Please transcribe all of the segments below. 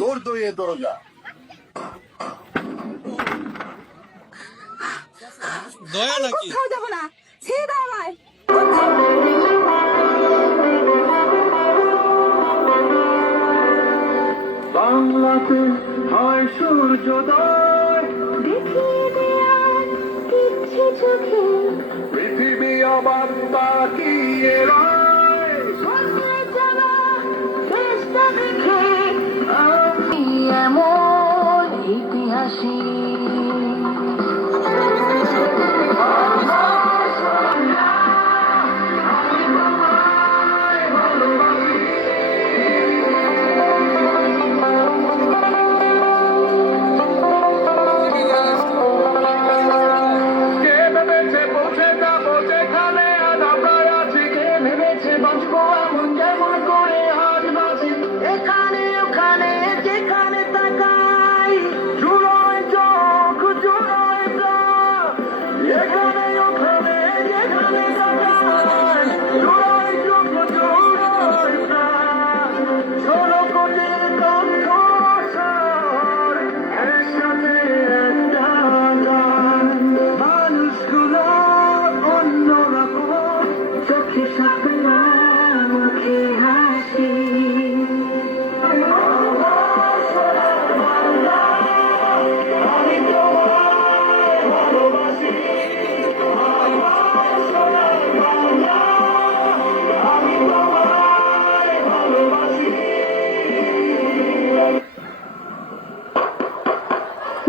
তোর তো এ দরজা। দয়া নাকি? কোথাও যাবো না, ছেড়ে দাও আমায়। বাংলাতে হয় সূর্যোদয়, দেখিয়ে দেয়া কিচ্ছু চোখে, পৃথিবী অবাক তাকিয়ে রয়। বদলে যাওয়া দেশটা দেখে আমি এমন ইতিহাসী। কে ভেবেছে পৌঁছে যাবো যেখানে আজ আমরা আছি? কে ভেবেছে বাঁচবো এমন যেমন করে আজ বাঁচি? এখানে ওখানে যেখানে তাকাই, জুড়োয় চোখ জুড়োয় প্রাণ, এখানে ওখানে যেখানে তাকাই, জুড়োয় চোখ জুড়োয় প্রাণ। 16 কোটি কণ্ঠস্বর, একসাথে একটা গান। মানুষগুলো অন্যরকম, চোখে স্বপ্ন মুখে হাসি।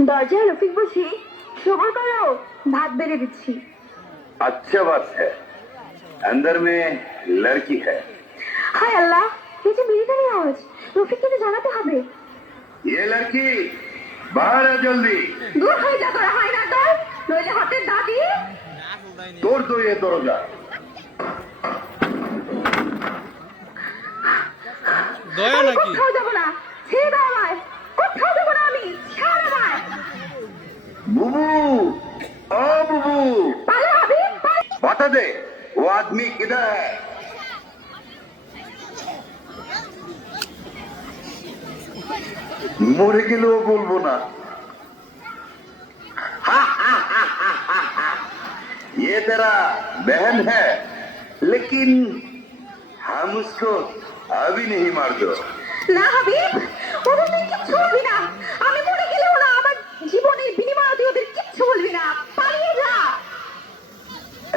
দরজায় রফিক বসি, সবর করো, ভাত বেড়ে দিচ্ছি। अच्छा बात है, अंदर में लड़की है। হায় আল্লাহ, এই যে মিলিটারি আওয়াজ, রফিককে তো জানাতে হবে। ये लड़की बाहर है, जल्दी। দূর হয়ে যা তোরা, হয় না তোর, নইলে হাতের দাদি। তোর তো এ দরজা। দয়া আমি নাকি? কোথাও যাবো না, ছেড়ে দাও আমায়। কোথাও যাবো না আমি, ছাড় আমায়। बुबू, ओ बुबू, পালা হাবিব, পালা। बता दे वो आदमी किधर है? मरे गेलो बोलबो ना। ये तेरा बहन है, लेकिन हम उसको अभी नहीं मार दो। না হাবিব, ওদের তুই কিচ্ছু বলবি না। আমি মরে গেলেও না, আমার জীবনের বিনিময়ে তুই ওদের কিচ্ছু বলবি না, পালিয়ে যা।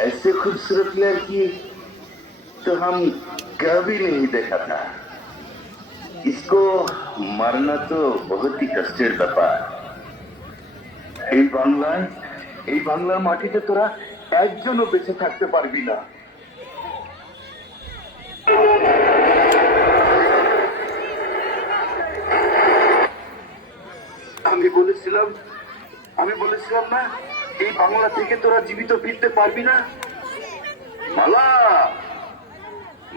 ऐसे खूबसूरत लड़की तो हम कभी नहीं देखा था। इसको मारना तो बहुत ही कष्टेर ব্যাপার। এই বাংলার মাটিতে তোরা একজনও বেঁচে থাকতে পারবি না। আমি বলেছিলাম না, এই বাংলা থেকে তোরা জীবিত ফিরতে পারবি না। মালা,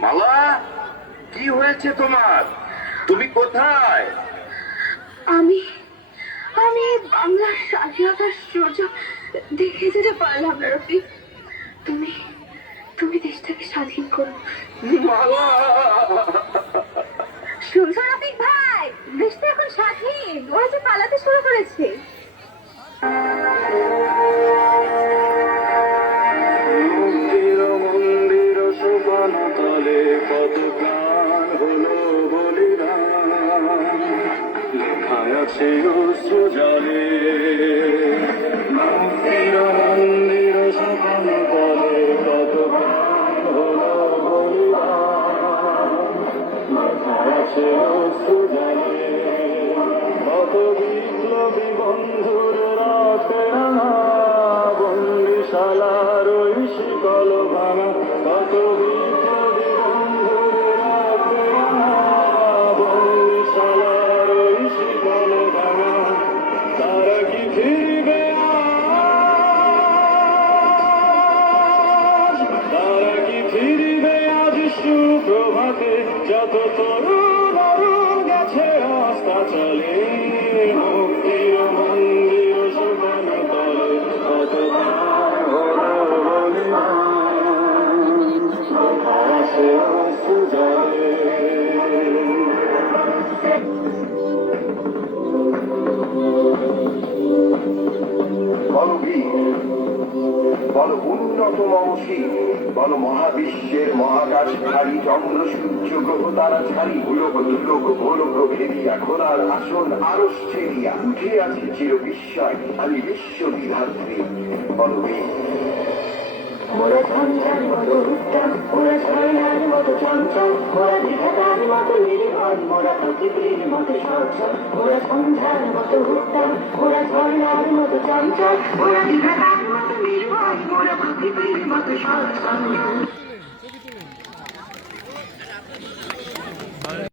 মালা, কি হয়েছে তোমার? তুমি কোথায়? আমি আমি বাংলার স্বাধীনতার সূর্য দেখে যেতে পারলাম না রফিক। তুমি তুমি দেশটাকে স্বাধীন করো। মালা, শুনছো রফিক ভাই, দেশটা এখন স্বাধীন, ওরা যে পালাতে শুরু করেছে। মন্দির শোভন তলে কত প্রাণ হলো বলিদান, লেখা আছে অশ্রু জলে। মন্দির শোভন তলে কত প্রাণ হলো বলিদান, লেখা আছে অশ্রু জলে। কত বিপ্লবী বন্ধুর রাতে রাঙা, বন্দিশালার ওই শিকল ভাঙা। কত বিপ্লবী বন্ধুর রাতে রাঙা, বন্দিশালার ওই শিকল ভাঙা। তারা কি ফিরবে আজ? তারা কি ফিরবে আজ সুপ্রভাতে? যত তরুণ অরুণ গেছে অস্তাচলে, মুক্তির মন্দির শোভন তলে কত প্রাণ হলো বলিদান, লেখা আছে অশ্রু জলে। বল উন্নত মমশীল, বল মহাবিশ্বের মহাকাশ ছাড়ি, চন্দ্র সূর্য গ্রহ তারা ছাড়ি, উলক দুলক গোলক ভেদিয়া ঘোড়ার আসন আরস ছেড়িয়া উঠে আছে চির বিস্ময়, আমি বিশ্ববিধাত্রী বল মেঘ। ওরা ঝঞ্ঝার মতো উত্তম, ওরা ঝর্ণার মতো চঞ্চল, ওরা বিধাতার মতো নির্ভর, ওরা পৃথিবীর মতো সচ্ছল। ওরা ঝঞ্ঝার মতো উত্তম, ওরা ঝর্ণার মতো চঞ্চল, ওরা বিধাতার মতো নির্ভর, ওরা পৃথিবীর মতো সচ্ছল।